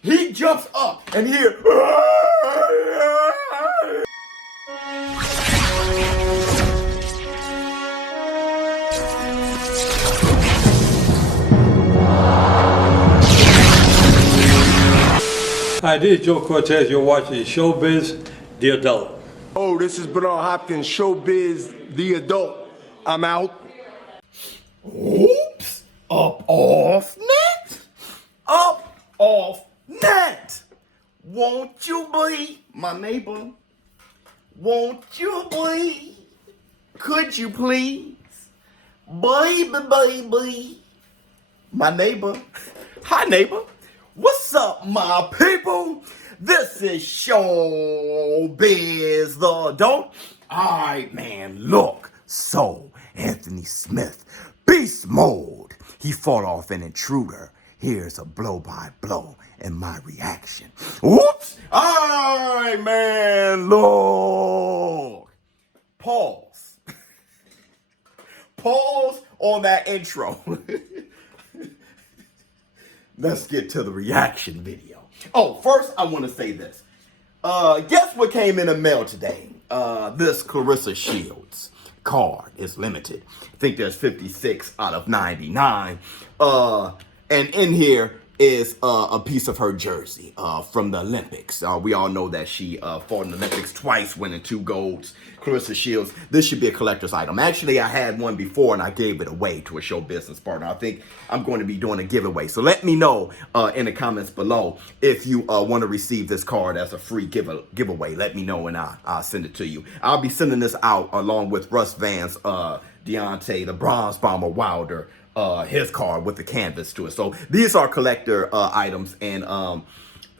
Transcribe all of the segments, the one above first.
He jumps up and here. Hi, this is Joe Cortez. You're watching ShowBizz, the adult. Oh, this is Bernard Hopkins, ShowBizz, the adult. I'm out. Oops. Up off net. Up off net. Won't you be my neighbor? Won't you be? Could you please? Baby, baby. My neighbor. Hi, neighbor. What's up, my people? This is ShowBizz, the adult. All right, man, look. So, Anthony Smith, beast mode. He fought off an intruder. Here's a blow-by-blow and my reaction. Whoops! All right, man, look. Pause. Pause on that intro. Let's get to the reaction video. Oh, first I want to say this. Guess what came in the mail today? This Clarissa Shields card is limited. I think there's 56 out of 99. And in here is a piece of her jersey from the Olympics. We all know that she fought in the Olympics twice, winning 2 golds. Clarissa Shields. This should be a collector's item. Actually, I had one before and I gave it away to a show business partner. I think I'm going to be doing a giveaway. So let me know in the comments below if you want to receive this card as a free giveaway. Let me know and I'll send it to you. I'll be sending this out along with Russ Vance, Deontay, the Bronze Bomber Wilder, his card with the canvas to it. So these are collector items, and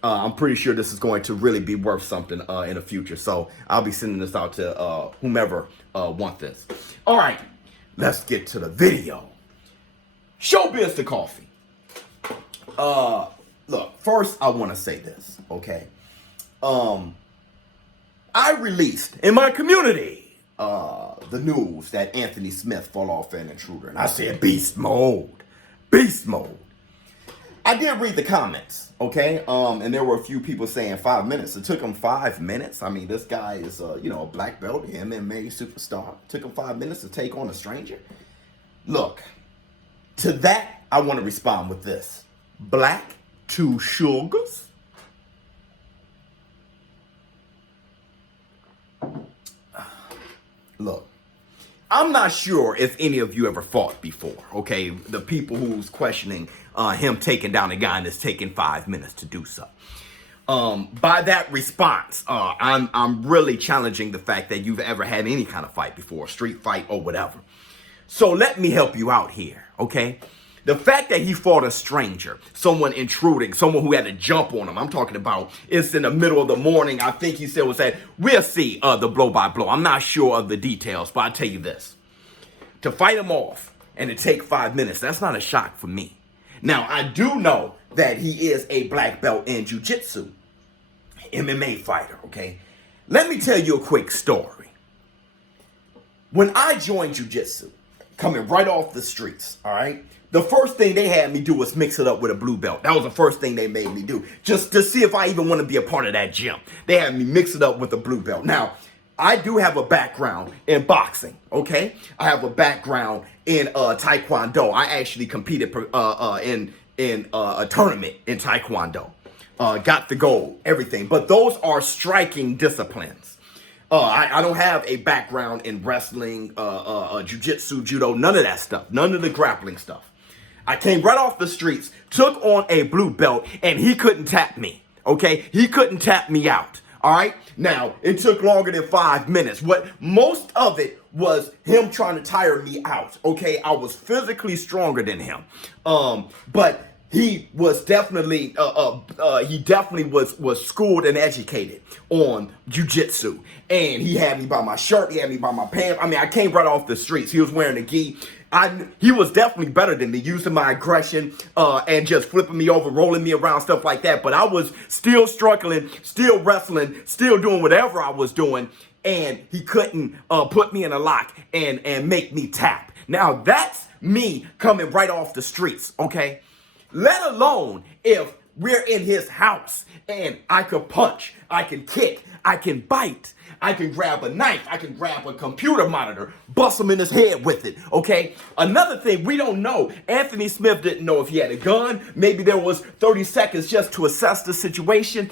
I'm pretty sure this is going to really be worth something in the future. So I'll be sending this out to whomever want this. All right, let's get to the video. ShowBizz the coffee. Look, first I want to say this, okay? I released in my community the news that Anthony Smith fought off an intruder, and I said beast mode, beast mode. I did read the comments, okay? And there were a few people saying 5 minutes. It took him 5 minutes. I mean, this guy is, a black belt, MMA superstar. It took him 5 minutes to take on a stranger. Look, to that, I want to respond with this. Black to sugars. Look, I'm not sure if any of you ever fought before, okay? The people who's questioning him taking down a guy and it's taking 5 minutes to do so. By that response, I'm really challenging the fact that you've ever had any kind of fight before, street fight or whatever. So let me help you out here, okay? The fact that he fought a stranger, someone intruding, someone who had to jump on him, I'm talking about it's in the middle of the morning. I think he said was that we'll see the blow-by-blow. I'm not sure of the details, but I'll tell you this. To fight him off and to take 5 minutes, that's not a shock for me. Now, I do know that he is a black belt in jiu-jitsu, MMA fighter, okay? Let me tell you a quick story. When I joined jiu-jitsu, coming right off the streets, all right? The first thing they had me do was mix it up with a blue belt. That was the first thing they made me do, just to see if I even want to be a part of that gym. They had me mix it up with a blue belt. Now, I do have a background in boxing, okay? I have a background in Taekwondo. I actually competed in a tournament in Taekwondo. Got the gold, everything. But those are striking disciplines. I don't have a background in wrestling, jiu-jitsu, judo, none of that stuff. None of the grappling stuff. I came right off the streets, took on a blue belt, and he couldn't tap me, okay? He couldn't tap me out, all right? Now, it took longer than 5 minutes. Most of it was him trying to tire me out, okay? I was physically stronger than him, but he was definitely, was schooled and educated on jiu-jitsu. And he had me by my shirt, he had me by my pants. I mean, I came right off the streets. He was wearing a gi. He was definitely better than me, using my aggression and just flipping me over, rolling me around, stuff like that. But I was still struggling, still wrestling, still doing whatever I was doing. And he couldn't put me in a lock and make me tap. Now, that's me coming right off the streets, okay? Let alone if We're in his house, and I could punch, I can kick, I can bite, I can grab a knife, I can grab a computer monitor, bust him in his head with it, okay? Another thing, we don't know. Anthony Smith didn't know if he had a gun. Maybe there was 30 seconds just to assess the situation.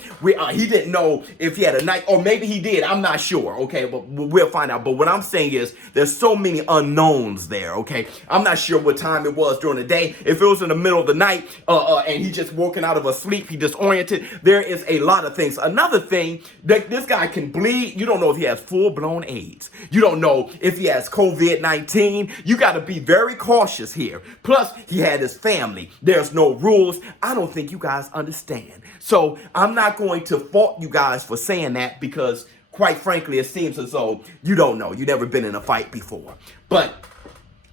He didn't know if he had a knife, or maybe he did. I'm not sure, okay? But we'll find out. But what I'm saying is there's so many unknowns there, okay? I'm not sure what time it was during the day. If it was in the middle of the night and he just woken out of a sleep, he disoriented, there is a lot of things. Another thing, that this guy can bleed. You don't know if he has full-blown AIDS. You don't know if he has COVID-19. You got to be very cautious here. Plus, he had his family. There's no rules. I don't think you guys understand. So I'm not going to fault you guys for saying that because, quite frankly, it seems as though you don't know. You've never been in a fight before. But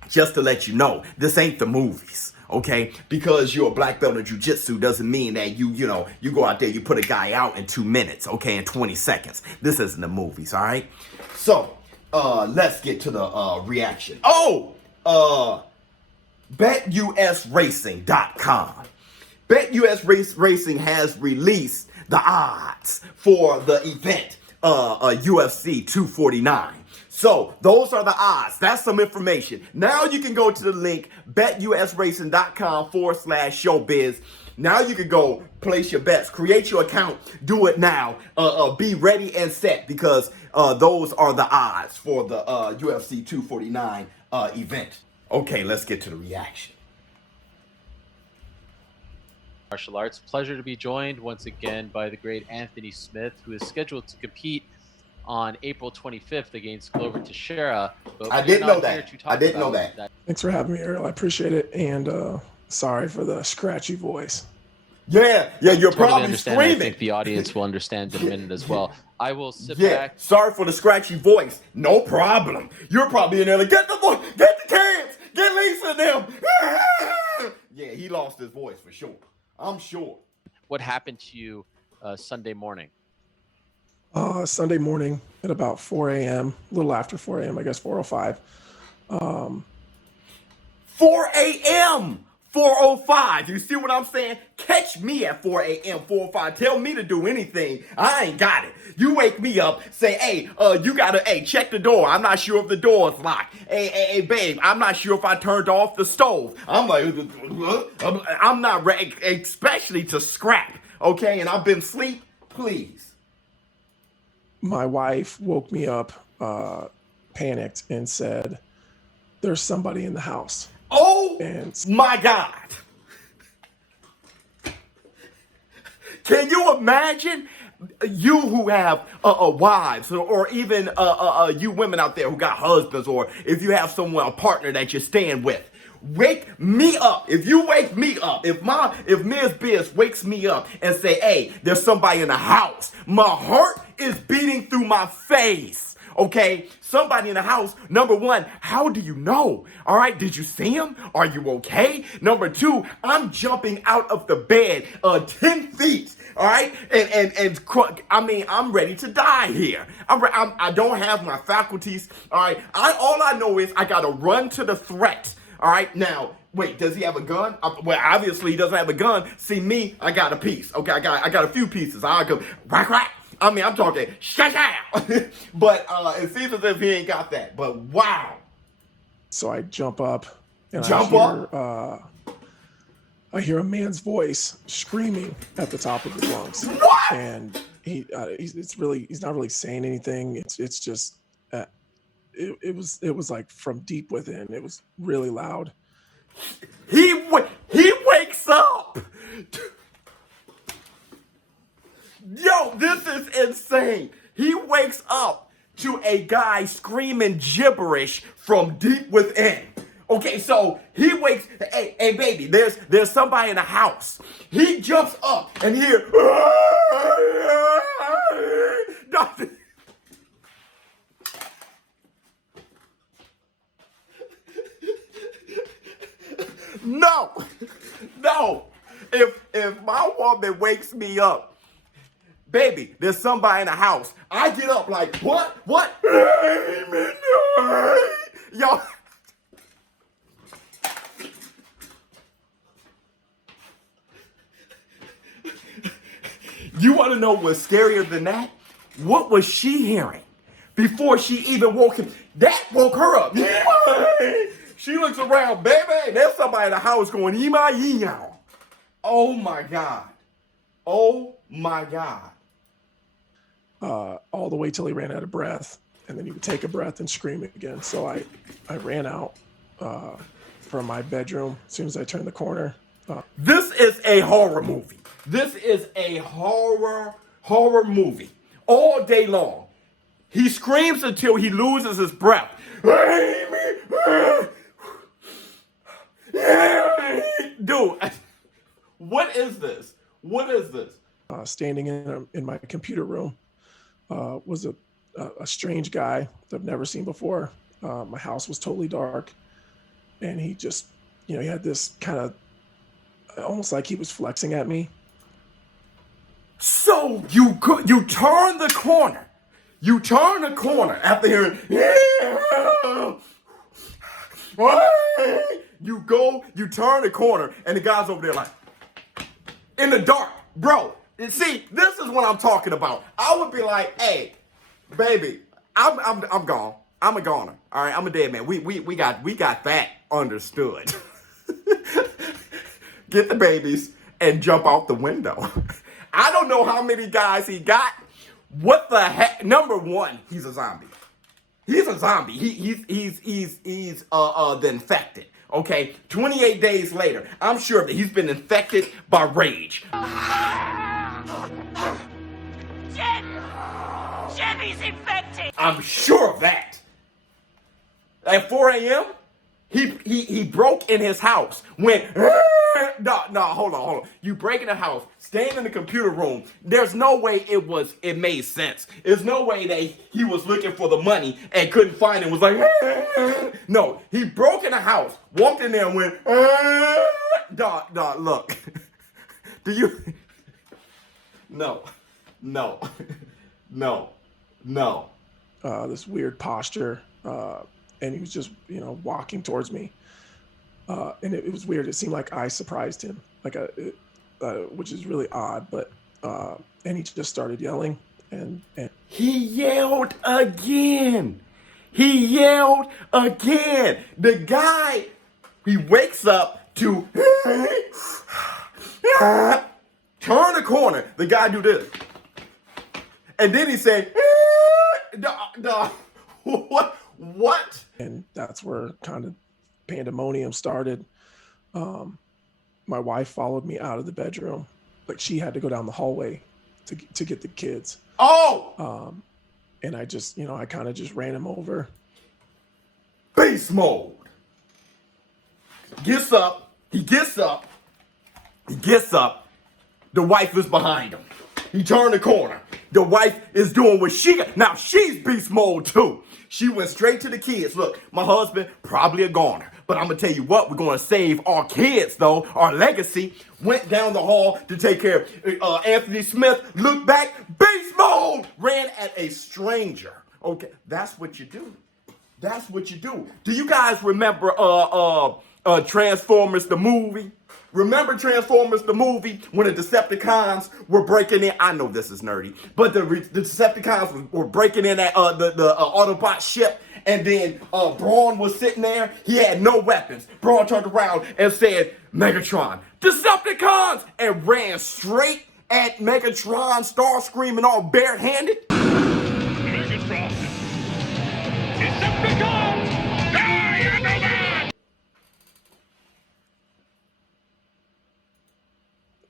just to let you know, this ain't the movies. Okay, because you're a black belt in jiu-jitsu doesn't mean that you go out there, you put a guy out in 2 minutes, okay, in 20 seconds. This isn't the movies, all right? So, let's get to the reaction. BetUSRacing.com. BetUS Racing has released the odds for the event, UFC 249. So those are the odds. That's some information. Now you can go to the link, betusracing.com/showbiz. Now you can go place your bets, create your account, do it now. Be ready and set because those are the odds for the UFC 249 event. Okay, let's get to the reaction. Martial arts. Pleasure to be joined once again by the great Anthony Smith, who is scheduled to compete on April 25th against Glover Teixeira. I didn't know that. Thanks for having me, Earl. I appreciate it. And sorry for the scratchy voice. Yeah, you're totally probably understand. screaming. I think the audience will understand in a minute as well. I will sit Yeah, back. sorry for the scratchy voice. No problem. You're probably in there like, get the voice, get the cans, get Lisa and them. Yeah, he lost his voice for sure. I'm sure. What happened to you Sunday morning? Sunday morning at about 4 a.m., a little after 4 a.m., I guess 4:05. 4 a.m. 4:05. You see what I'm saying? Catch me at 4 a.m. 4:05. Tell me to do anything. I ain't got it. You wake me up, say, hey, you gotta, check the door. I'm not sure if the door is locked. Hey, babe, I'm not sure if I turned off the stove. I'm like, I'm not ready, especially to scrap, okay? And I've been asleep. Please. My wife woke me up, panicked, and said, there's somebody in the house. Oh, and my God. Can you imagine you who have wives or even you women out there who got husbands, or if you have someone, a partner that you're staying with? Wake me up. If you wake me up, if Ms. Biz wakes me up and say, hey, there's somebody in the house, my heart is beating through my face. Okay, somebody in the house. Number one, how do you know? All right, did you see him? Are you okay? Number two, I'm jumping out of the bed 10 feet. All right, and I mean, I'm ready to die here. I don't have my faculties. All right, all I know is I gotta run to the threat. All right, now, wait, does he have a gun? Well, obviously he doesn't have a gun. See me, I got a piece. Okay, I got a few pieces. I go, whack, whack. I mean, I'm talking, but it seems as if he ain't got that. But wow. So I jump up and I hear a man's voice screaming at the top of his lungs. What? And he's not really saying anything. It's just it was like from deep within. It was really loud. He wakes up. Yo, this is insane. He wakes up to a guy screaming gibberish from deep within. Okay, so he wakes, hey baby, there's somebody in the house. He jumps up and here. No. If my woman wakes me up, baby, there's somebody in the house, I get up like, what? Yo. You want to know what's scarier than that? What was she hearing before she even woke him? That woke her up. She looks around, baby, there's somebody in the house going, "Yee-ma, yee-yow." Oh my God. Oh my God. All the way till he ran out of breath, and then he would take a breath and scream again. So I ran out from my bedroom as soon as I turned the corner. This is a horror movie. This is a horror movie. All day long. He screams until he loses his breath. Dude, what is this? What is this? Standing in my computer room was a strange guy that I've never seen before. My house was totally dark, and he just, he had this kind of, almost like he was flexing at me. So you turn the corner. You turn the corner after hearing, you turn the corner, and the guy's over there like, in the dark. Bro, see, this is what I'm talking about. I would be like, hey, baby, I'm gone. I'm a goner. All right, I'm a dead man. We got that understood. Get the babies and jump out the window. I don't know how many guys he got. What the heck? Number one, he's a zombie. He's a zombie. He's the infected. Okay, 28 days later, I'm sure that he's been infected by rage. Jimmy's infected. I'm sure of that. At 4 a.m., he broke in his house. Went, no, hold on. You break in the house, staying in the computer room. There's no way it made sense. There's no way that he was looking for the money and couldn't find it. Was like, no, he broke in the house, walked in there and went, look. Do you? No. This weird posture, and he was just, walking towards me, and it was weird. It seemed like I surprised him, which is really odd. But and he just started yelling, and he yelled again. The guy, he wakes up to turn the corner. The guy do this, and then he said, What? And that's where kind of pandemonium started. My wife followed me out of the bedroom, but she had to go down the hallway to get the kids. Oh! And I just, I kind of just ran him over. Beast mode. He gets up. The wife is behind him. He turned the corner. The wife is doing what she got. Now she's beast mode too. She went straight to the kids. Look, my husband, probably a goner. But I'm going to tell you what, we're going to save our kids, though. Our legacy. Went down the hall to take care of Anthony Smith. Looked back, beast mode. Ran at a stranger. Okay, that's what you do. Do you guys remember Transformers the movie? Remember Transformers the movie when the Decepticons were breaking in? I know this is nerdy, but the Decepticons were breaking in at the Autobot ship, and then Brawn was sitting there. He had no weapons. Brawn turned around and said, "Megatron, Decepticons!" and ran straight at Megatron, Starscream, and all barehanded. Megatron. Decepticons! Die, Autobot!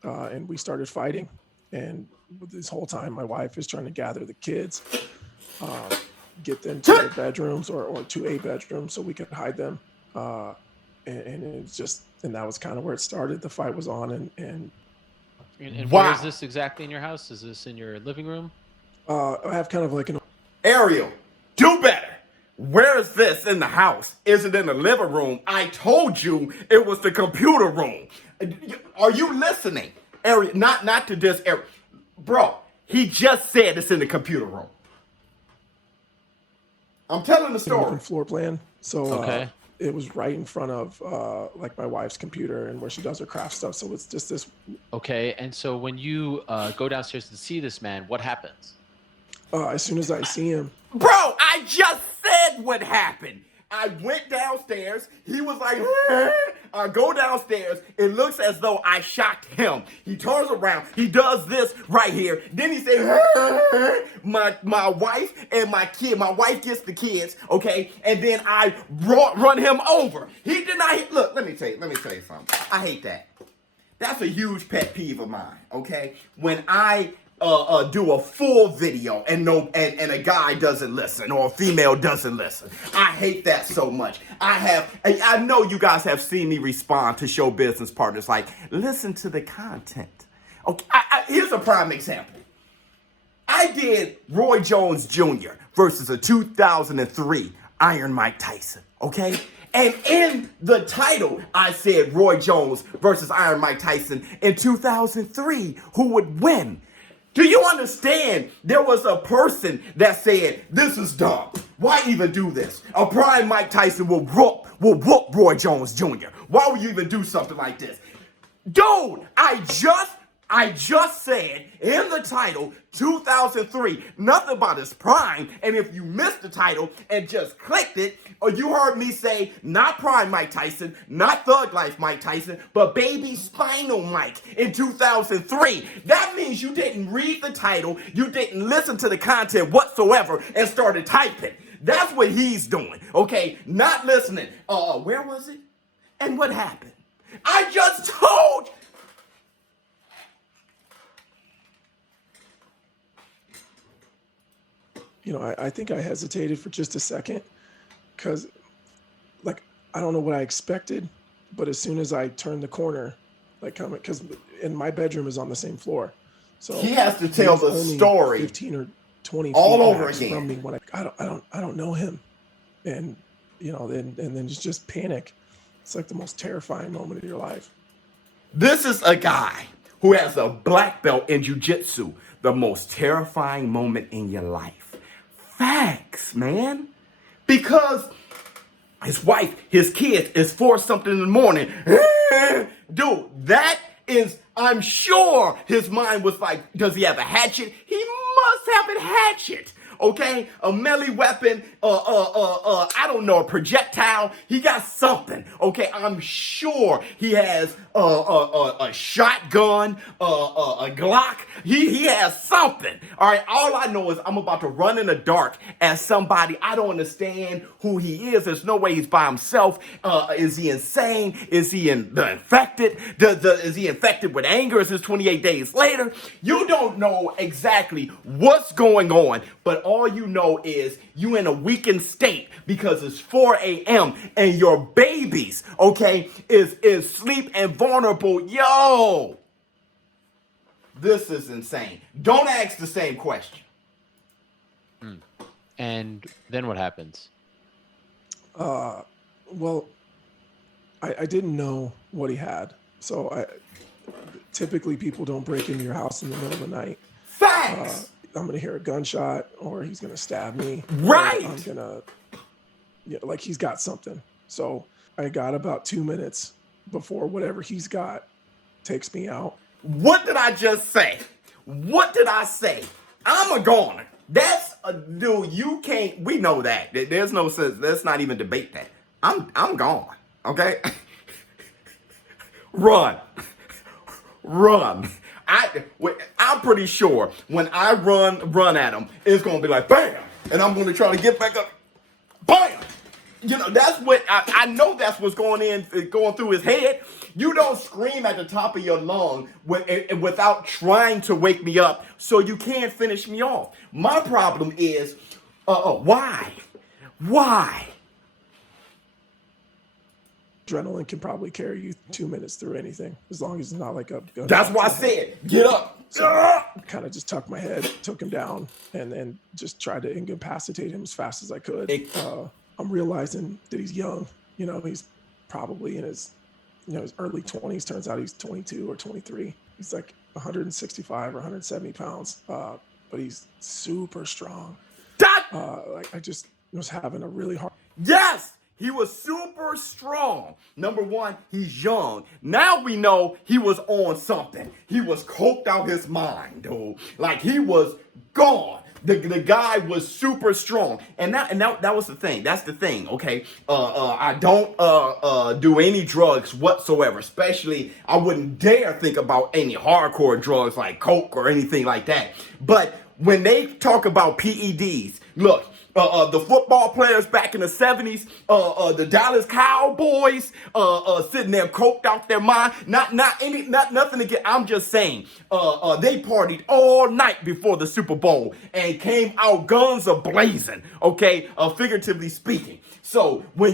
And we started fighting. And this whole time, my wife is trying to gather the kids, get them to their bedrooms or to a bedroom so we could hide them. And it's just, and that was kind of where it started. The fight was on, and Wow. Where is this exactly in your house? Is this in your living room? I have kind of like an Ariel, do better. Where is this in the house? Is it in the living room? I told you it was the computer room. Are you listening? Ariel, not to this Ariel. Bro, he just said it's in the computer room. I'm telling the story. floor plan. So Okay. it was right in front of like my wife's computer and where she does her craft stuff. So it's just this. Okay, and so when you go downstairs to see this man, what happens? As soon as I see him, Bro, I just said what happened. I went downstairs. He was like, I go downstairs. It looks as though I shocked him. He turns around. He does this right here. Then he says, my wife and my kid. My wife gets the kids, okay? And then I run him over. He did not hit. Look, let me tell you something. I hate that. That's a huge pet peeve of mine, okay? When I do a full video and a guy doesn't listen or a female doesn't listen. I hate that so much. I know you guys have seen me respond to show business partners like, listen to the content. Okay, here's a prime example. I did Roy Jones Jr. versus a 2003 Iron Mike Tyson, okay? And in the title, I said Roy Jones versus Iron Mike Tyson in 2003, who would win? Do you understand? There was a person that said, this is dumb. Why even do this? A prime Mike Tyson will whoop Roy Jones Jr. Why would you even do something like this? Dude, I just said in the title, 2003, nothing about his prime. And if you missed the title and just clicked it, or you heard me say, not prime Mike Tyson, not Thug Life Mike Tyson, but Baby Spinal Mike in 2003. That means you didn't read the title, you didn't listen to the content whatsoever, and started typing. That's what he's doing, okay? Not listening. Where was it? And what happened? I just told. you know, I think I hesitated for just a second because, like, I don't know what I expected, but as soon as I turned the corner, like, coming, because my bedroom is on the same floor, so He has to tell he's the only story 15 or 20 all feet over max again. from me when I don't know him, and you know, then just panic. It's like the most terrifying moment of your life. This is a guy who has a black belt in jiu-jitsu. The most terrifying moment in your life. Facts, man. Because his wife, his kids is 4 something in the morning. Dude, that is, I'm sure his mind was like, does he have a hatchet? He must have a hatchet. Okay, a melee weapon, I don't know, a projectile. He got something. Okay, I'm sure he has a shotgun, a Glock. He has something. All right, all I know is I'm about to run in the dark as somebody. I don't understand who he is. There's no way he's by himself. Is he insane? Is he infected? Is he infected with anger? Is this 28 days later? You don't know exactly what's going on, but all you know is you in a weakened state because it's 4 a.m. and your babies, okay, is sleep and vulnerable. Yo, this is insane. Don't ask the same question. And then what happens? Well, I didn't know what he had, so typically people don't break into your house in the middle of the night. Facts. I'm gonna hear a gunshot, or he's gonna stab me. Right. I'm gonna, like, he's got something. So I got about 2 minutes before whatever he's got takes me out. What did I just say? What did I say? I'm a goner. That's a dude. You can't. We know that. There's no sense. Let's not even debate that. I'm gone. Okay. Run. I'm pretty sure when I run at him, it's gonna be like bam, and I'm gonna try to get back up. Bam. You know, that's what I know. That's what's going through his head. You don't scream at the top of your lung without trying to wake me up, so you can't finish me off. My problem is, why? Adrenaline can probably carry you 2 minutes through anything, as long as it's not like a gun. That's why I said, get up. So kind of just tucked my head, took him down, and then just tried to incapacitate him as fast as I could. I'm realizing that he's young. You know, he's probably in his, his early 20s. Turns out he's 22 or 23. He's like 165 or 170 pounds, but he's super strong. Like, I just was having a really hard. Yes. He was super strong. Number one, he's young. Now we know he was on something. He was coked out his mind, dude. Like he was gone. The guy was super strong, and that was the thing. That's the thing, okay? I don't do any drugs whatsoever. Especially, I wouldn't dare think about any hardcore drugs like coke or anything like that. But when they talk about PEDs, look. The football players back in the 70s, the Dallas Cowboys, sitting there coked out their mind. Not nothing to get. I'm just saying, they partied all night before the Super Bowl and came out guns a blazing. Okay, figuratively speaking. So when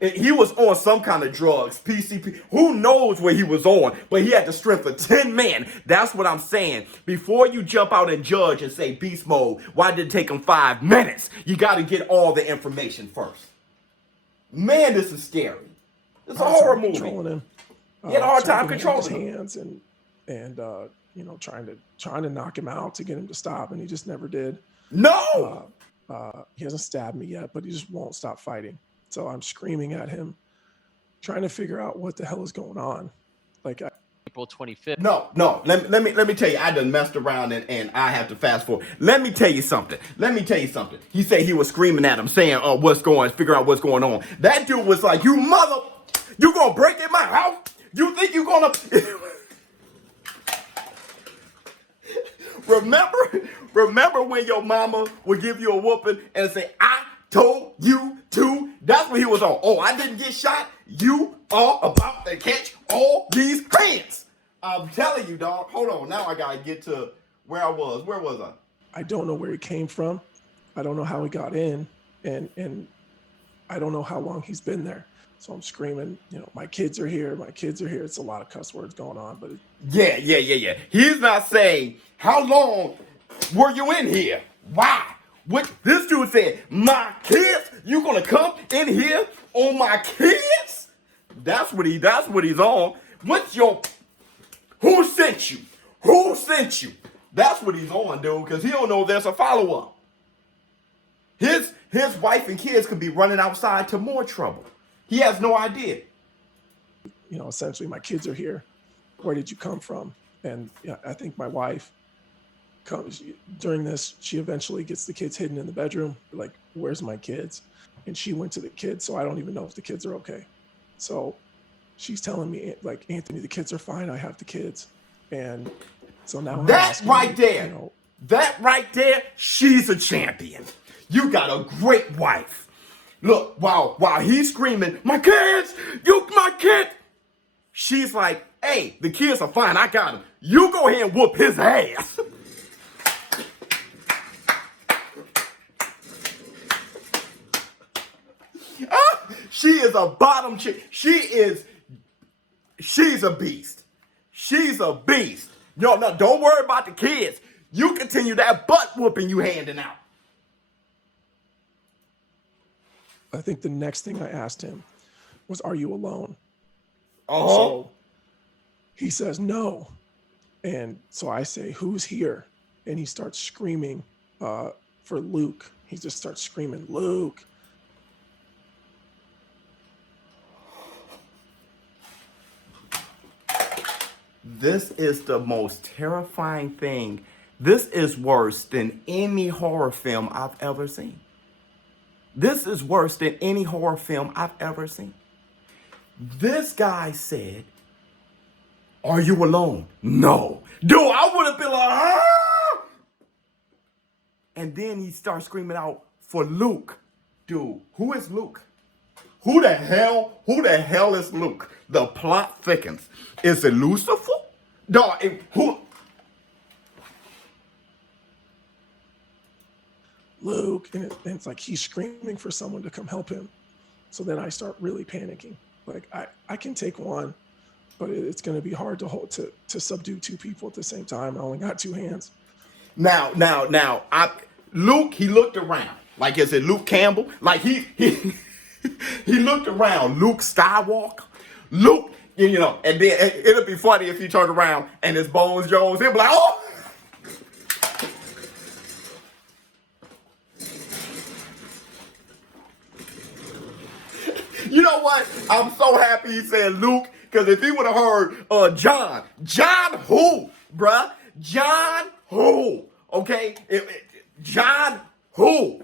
he was on some kind of drugs, PCP, who knows what he was on, but he had the strength of 10 men. That's what I'm saying. Before you jump out and judge and say beast mode, why did it take him 5 minutes? You got to get all the information first. Man, this is scary. It's a horror movie. Controlling him. He had a hard time his controlling him. hands and you know, trying to knock him out to get him to stop, and he just never did. No. He hasn't stabbed me yet, but he just won't stop fighting. So I'm screaming at him, trying to figure out what the hell is going on. Like, April 25th. No. Let me tell you, I done messed around and I have to fast forward. Let me tell you something. He said he was screaming at him, saying, figure out what's going on. That dude was like, you gonna break in my house? You think you gonna... Remember when your mama would give you a whooping and say, I told you to? That's what he was on. Oh, I didn't get shot. You are about to catch all these hands. I'm telling you, dog. Hold on. Now I got to get to where I was. Where was I? I don't know where he came from. I don't know how he got in. And I don't know how long he's been there. So I'm screaming, you know, my kids are here. My kids are here. It's a lot of cuss words going on. But Yeah. He's not saying, how long were you in here? Why? What this dude said, my kids? You gonna come in here on my kids? That's what he's on. Who sent you? Who sent you? That's what he's on, dude, because he don't know if there's a follow-up. His wife and kids could be running outside to more trouble. He has no idea. You know, essentially, my kids are here. Where did you come from? And yeah, I think my wife comes during this. She eventually gets the kids hidden in the bedroom. Like, where's my kids? And she went to the kids, so I don't even know if the kids are okay. So she's telling me, like, Anthony, the kids are fine. I have the kids. And so now that right there, you know, that right there, she's a champion. You got a great wife. Look, while he's screaming, my kids, my kid. She's like, hey, the kids are fine. I got them. You go ahead and whoop his ass. She is a bottom chick. She's a beast. She's a beast. No, don't worry about the kids. You continue that butt whooping you handing out. I think the next thing I asked him was, are you alone? Uh-huh. So he says, no. And so I say, who's here? And he starts screaming for Luke. He just starts screaming, Luke. This is the most terrifying thing. This is worse than any horror film I've ever seen. This is worse than any horror film I've ever seen. This guy said, are you alone? No. Dude, I would have been like, ah! And then he starts screaming out for Luke. Dude, who is Luke? Who the hell is Luke? The plot thickens. Is it Lucifer? Dog, who? Luke, and it's like he's screaming for someone to come help him. So then I start really panicking. Like, I can take one, but it's going to be hard to hold to subdue two people at the same time. I only got two hands. Now, Luke, he looked around. Like, is it Luke Campbell? Like, he looked around. Luke Skywalker. Luke, you know, and then it'll be funny if you turn around and it's Bones Jones. He'll be like, oh! You know what? I'm so happy he said Luke, because if he would have heard John who, bruh? John who? Okay? John who?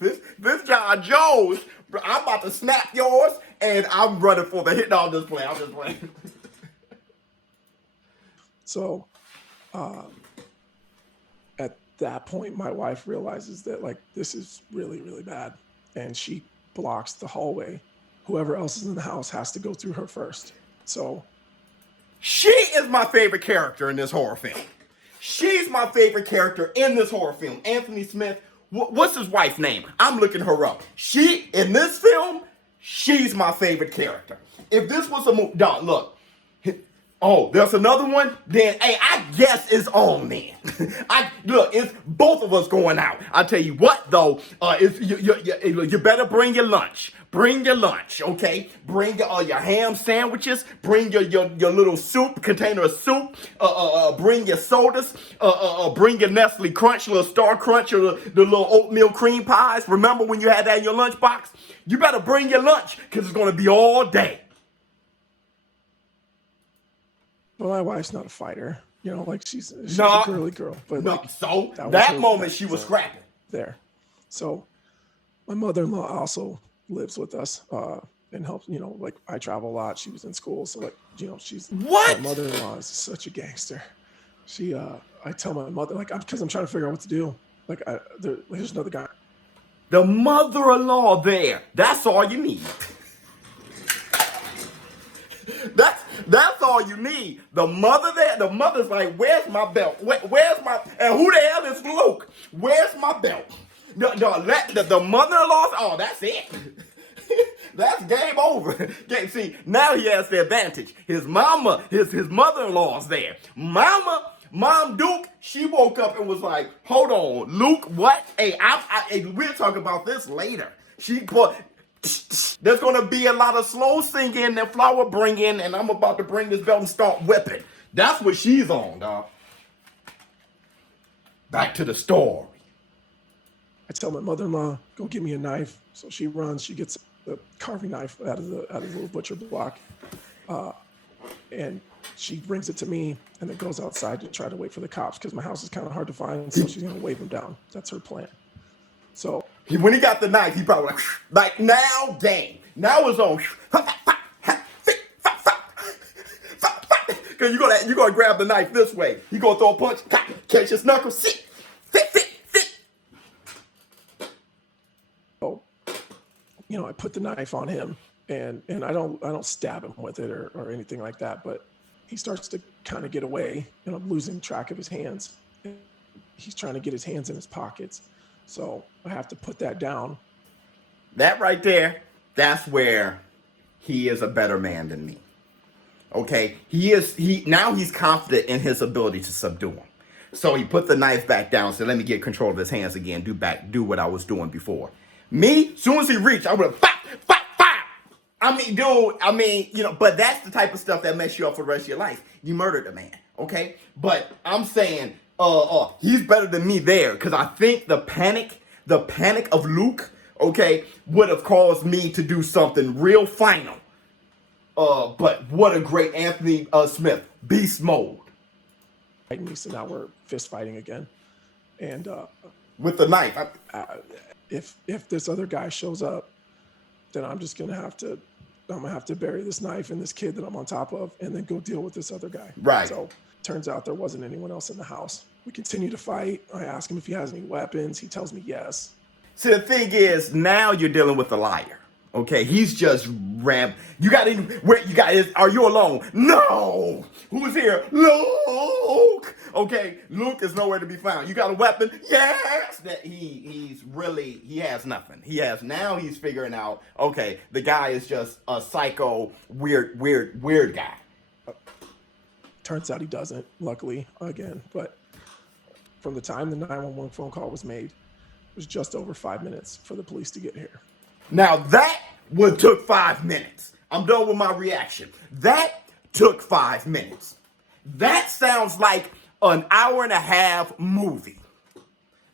This John Jones, bro, I'm about to snap yours, and I'm running for the hit. No, I'm just playing. So at that point, my wife realizes that like this is really, really bad. And she blocks the hallway. Whoever else is in the house has to go through her first. So She is my favorite character in this horror film. She's my favorite character in this horror film. Anthony Smith, what's his wife's name? I'm looking her up. She, in this film, she's my favorite character. If this was a movie, dog, look. Oh, there's another one? Then, hey, I guess it's on then. Look, it's both of us going out. I tell you what, though, you better bring your lunch. Bring your lunch, okay? Bring your ham sandwiches. Bring your little soup, container of soup. Bring your sodas. Bring your Nestle Crunch, little Star Crunch, or the little oatmeal cream pies. Remember when you had that in your lunchbox? You better bring your lunch, because it's going to be all day. well, my wife's not a fighter. You know, like she's No. a girly girl. But No, like, so was that her- moment she was scrapping. there. So my mother-in-law also lives with us and helps, you know, like I travel a lot. She was in school. So like, you know, What? my mother-in-law is such a gangster. She, I tell my mother, like, because I'm trying to figure out what to do. Like, here's another guy. The mother-in-law there. That's all you need. That's all you need. The mother there. The mother's like, where's my belt? Where's my? And who the hell is Luke? Where's my belt? The mother-in-law. Oh, that's it. That's game over. See, now he has the advantage. His mama, his mother-in-law's there. Mom Duke, she woke up and was like, hold on, Luke, what? Hey, we'll talk about this later. There's going to be a lot of slow singing and flower bringing, and I'm about to bring this belt and start whipping. That's what she's on, dog. Back to the story. I tell my mother-in-law, go get me a knife. So she runs, she gets a carving knife out of the little butcher block. And she brings it to me and then goes outside to try to wait for the cops because my house is kind of hard to find. So she's going to wave them down. That's her plan. So when he got the knife, he probably like now game. Now it's on. Because you're gonna grab the knife this way. You're gonna throw a punch, catch his knuckles, sit. So, you know, I put the knife on him and I don't stab him with it or anything like that, but he starts to kind of get away and I'm losing track of his hands. He's trying to get his hands in his pockets. So I have to put that down. That right there, that's where he is a better man than me. Okay, now he's confident in his ability to subdue him. So he put the knife back down, said, let me get control of his hands again, do what I was doing before. Me, soon as he reached, I would have fire. But that's the type of stuff that mess you up for the rest of your life. You murdered a man, okay? But I'm saying, he's better than me there, because I think the panic of Luke, okay, would have caused me to do something real final. But what a great Anthony Smith, beast mode. So now we're fist fighting again. And with the knife. If this other guy shows up, then I'm gonna have to bury this knife and this kid that I'm on top of and then go deal with this other guy. Right. So turns out there wasn't anyone else in the house. We continue to fight. I ask him if he has any weapons. He tells me yes. See, the thing is, now you're dealing with a liar. Okay, he's just are you alone? No. Who's here? Luke. Okay, Luke is nowhere to be found. You got a weapon? Yes. That he has nothing. Now he's figuring out, okay, the guy is just a psycho, weird guy. Turns out he doesn't, luckily, again. But from the time the 911 phone call was made, it was just over 5 minutes for the police to get here. Now that took 5 minutes. I'm done with my reaction. That took 5 minutes. That sounds like an hour and a half movie.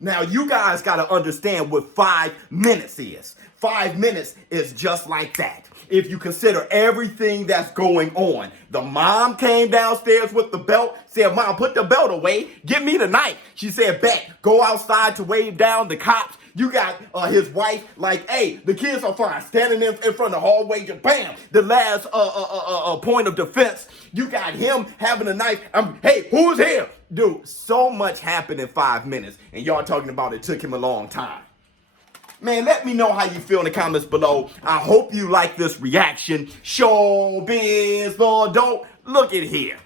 Now you guys got to understand what 5 minutes is. 5 minutes is just like that. If you consider everything that's going on. The mom came downstairs with the belt, said, Mom, put the belt away. Give me the knife. She said, bet. Go outside to wave down the cops. You got his wife like, hey, the kids are fine. Standing in front of the hallway, just bam. The last point of defense. You got him having a knife. Hey, who's here? Dude, so much happened in 5 minutes. And y'all talking about it took him a long time. Man, let me know how you feel in the comments below. I hope you like this reaction. ShowBizz, Lord, don't look at here.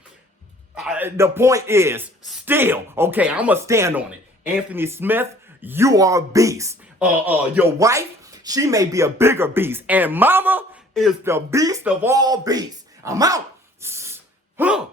The point is, still, okay, I'm going to stand on it. Anthony Smith, you are a beast. Your wife, she may be a bigger beast. And mama is the beast of all beasts. I'm out. Huh.